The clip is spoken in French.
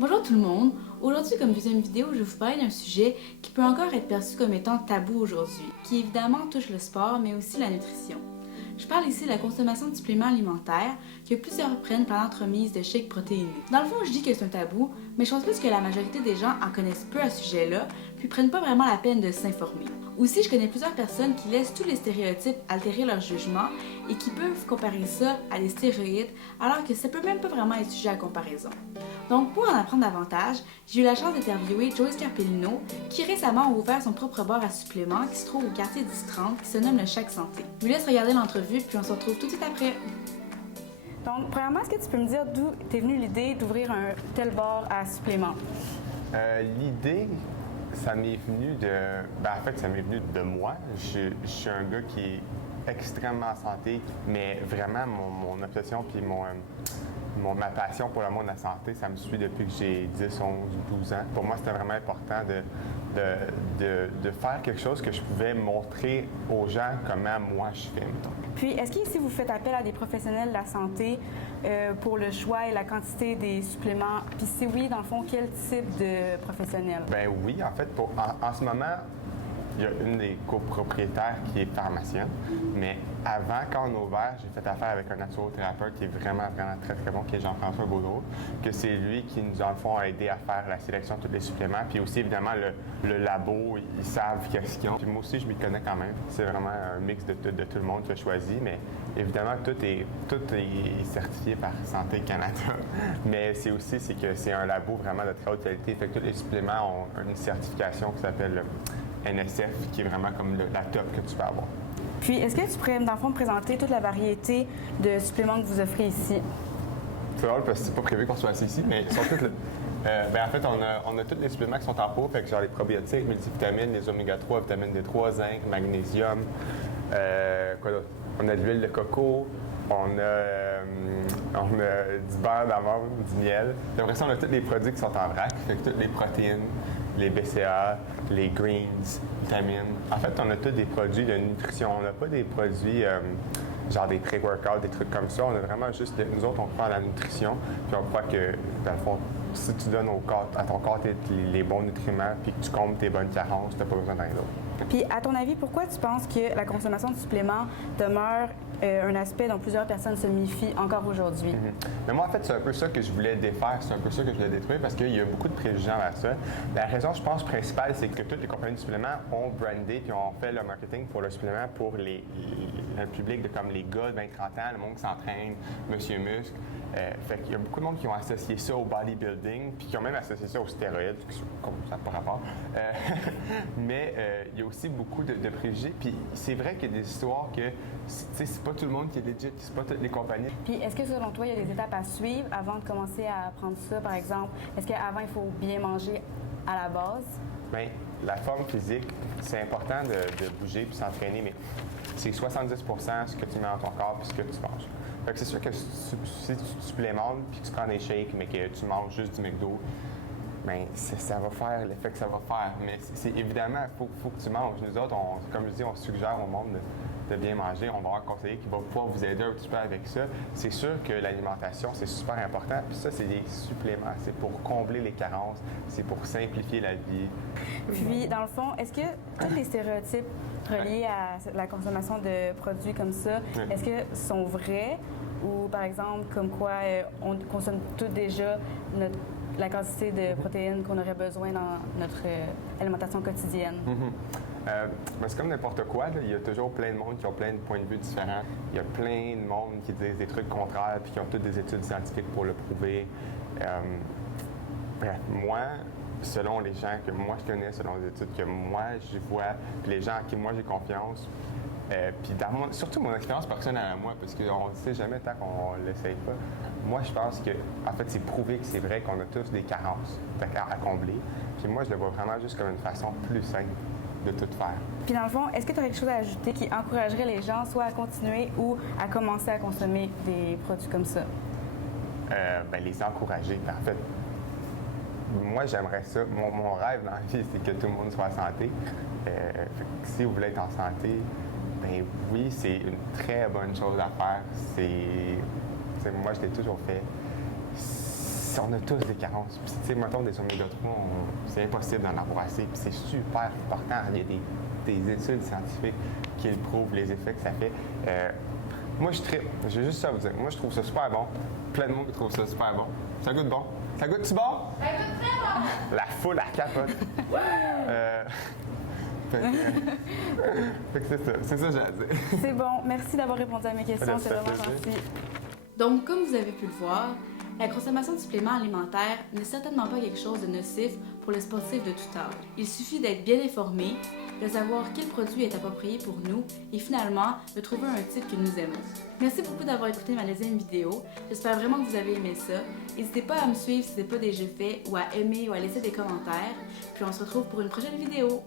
Bonjour tout le monde, aujourd'hui comme deuxième vidéo, je vais vous parler d'un sujet qui peut encore être perçu comme étant tabou aujourd'hui, qui évidemment touche le sport mais aussi la nutrition. Je parle ici de la consommation de suppléments alimentaires que plusieurs prennent par l'entremise de shakes protéinés. Dans le fond, je dis que c'est un tabou, mais je pense plus que la majorité des gens en connaissent peu à ce sujet-là, puis prennent pas vraiment la peine de s'informer. Aussi, je connais plusieurs personnes qui laissent tous les stéréotypes altérer leur jugement et qui peuvent comparer ça à des stéroïdes, alors que ça peut même pas vraiment être sujet à comparaison. Donc, pour en apprendre davantage, j'ai eu la chance d'interviewer Joey Scarpellino, qui récemment a ouvert son propre bar à suppléments qui se trouve au quartier 1030, qui se nomme le Shack Santé. Je vous laisse regarder l'entrevue, puis on se retrouve tout de suite après. Donc, premièrement, est-ce que tu peux me dire d'où t'es venue l'idée d'ouvrir un tel bar à suppléments? L'idée, ça m'est venu ça m'est venu de moi. Je suis un gars qui est extrêmement en santé, mais vraiment, mon obsession puis ma passion pour le monde de la santé, ça me suit depuis que j'ai 10, 11, 12 ans. Pour moi, c'était vraiment important de faire quelque chose que je pouvais montrer aux gens comment moi je fais, mettons. Puis, est-ce qu'ici, vous faites appel à des professionnels de la santé pour le choix et la quantité des suppléments? Puis si oui, dans le fond, quel type de professionnel? Ben oui, en fait, en ce moment, il y a une des copropriétaires qui est pharmacienne, mais avant, quand on a ouvert, j'ai fait affaire avec un naturothérapeute qui est vraiment, vraiment très, très bon, qui est Jean-François Baudreau, que c'est lui qui nous, dans le fond, a aidé à faire la sélection de tous les suppléments. Puis aussi, évidemment, le labo, ils savent qu'est-ce qu'ils ont. Puis moi aussi, je m'y connais quand même. C'est vraiment un mix de tout le monde qui a choisi, mais évidemment, tout est certifié par Santé Canada. Mais c'est que c'est un labo vraiment de très haute qualité. Fait que tous les suppléments ont une certification qui s'appelle NSF, qui est vraiment comme la top que tu peux avoir. Puis, est-ce que tu pourrais, dans le fond, me présenter toute la variété de suppléments que vous offrez ici? C'est drôle parce que c'est pas prévu qu'on soit assis ici, mais ils sont tous en fait, on a tous les suppléments qui sont en pot, fait que genre les probiotiques, multivitamines, les oméga 3, vitamine D3, zinc, magnésium, quoi d'autre? On a de l'huile de coco, on a du beurre d'amande, du miel. Après ça, on a tous les produits qui sont en vrac, fait que toutes les protéines, les BCA, les greens, vitamines. En fait, on a tous des produits de nutrition. On n'a pas des produits genre des pré-workouts, des trucs comme ça. On a vraiment juste, nous autres, on prend la nutrition, puis on croit que, dans le fond, si tu donnes à ton corps les bons nutriments, puis que tu combles tes bonnes carences, tu n'as pas besoin d'un autre. Puis, à ton avis, pourquoi tu penses que la consommation de suppléments demeure un aspect dont plusieurs personnes se méfient encore aujourd'hui? Mais moi, en fait, c'est un peu ça que je voulais défaire, c'est un peu ça que je voulais détruire, parce qu'il y a beaucoup de préjugés envers ça. La raison, je pense, principale, c'est que toutes les compagnies de suppléments ont brandé puis ont fait le marketing pour le supplément pour le public de comme les gars de 20-30 ans, le monde qui s'entraîne, Monsieur Muscle. Fait qu'il y a beaucoup de monde qui ont associé ça au bodybuilding, puis qui ont même associé ça aux stéroïdes, ça n'a pas rapport. Mais il y a aussi beaucoup de préjugés, puis c'est vrai qu'il y a des histoires que, c'est pas tout le monde qui est legit, c'est pas toutes les compagnies. Puis est-ce que selon toi, il y a des étapes à suivre avant de commencer à prendre ça, par exemple? Est-ce qu'avant, il faut bien manger à la base? Bien, la forme physique, c'est important de bouger puis s'entraîner, mais c'est 70 ce que tu mets dans ton corps puis ce que tu manges. Fait que c'est sûr que si tu supplémentes puis que tu prends des shakes, mais que tu manges juste du McDo, bien, ça va faire l'effet que ça va faire. Mais c'est évidemment, il faut que tu manges. Nous autres, comme je dis, on suggère au monde de bien manger. On va avoir un conseiller qui va pouvoir vous aider un petit peu avec ça. C'est sûr que l'alimentation, c'est super important. Puis ça, c'est des suppléments. C'est pour combler les carences. C'est pour simplifier la vie. Puis, dans le fond, est-ce que tous les stéréotypes reliés à la consommation de produits comme ça, est-ce que sont vrais? Ou, par exemple, comme quoi on consomme tout déjà la quantité de protéines qu'on aurait besoin dans notre alimentation quotidienne? C'est comme n'importe quoi, là. Il y a toujours plein de monde qui ont plein de points de vue différents. Il y a plein de monde qui disent des trucs contraires puis qui ont toutes des études scientifiques pour le prouver. Bref, moi, selon les gens que moi je connais, selon les études que moi je vois, puis les gens à qui moi j'ai confiance, puis surtout mon expérience personnelle à moi, parce qu'on ne sait jamais tant qu'on ne l'essaye pas. Moi, je pense que, en fait, c'est prouvé que c'est vrai qu'on a tous des carences à combler. Puis moi, je le vois vraiment juste comme une façon plus simple de tout faire. Puis dans le fond, est-ce que tu aurais quelque chose à ajouter qui encouragerait les gens soit à continuer ou à commencer à consommer des produits comme ça? Les encourager. En fait, moi, j'aimerais ça. Mon rêve dans la vie, c'est que tout le monde soit en santé. Si vous voulez être en santé, ben oui, c'est une très bonne chose à faire. Moi, je l'ai toujours fait. on a tous des carences. Puis, tu sais, mettons, des oméga 3, c'est impossible d'en avoir assez. Puis c'est super important. Il y a des études scientifiques qui le prouvent, les effets que ça fait. Moi, je tripe. J'ai juste ça à vous dire. Moi, je trouve ça super bon. Plein de monde trouve ça super bon. Ça goûte bon. Ça goûte-tu bon? Ça goûte très bon! La foule à capote. Fait que c'est ça que j'ai à dire. C'est bon. Merci d'avoir répondu à mes questions. Ça C'est fait vraiment plaisir. gentil. Donc, comme vous avez pu le voir, la consommation de suppléments alimentaires n'est certainement pas quelque chose de nocif pour les sportifs de tout âge. Il suffit d'être bien informé, de savoir quel produit est approprié pour nous et finalement de trouver un type que nous aimons. Merci beaucoup d'avoir écouté ma deuxième vidéo. J'espère vraiment que vous avez aimé ça. N'hésitez pas à me suivre si ce n'est pas déjà fait ou à aimer ou à laisser des commentaires. Puis on se retrouve pour une prochaine vidéo.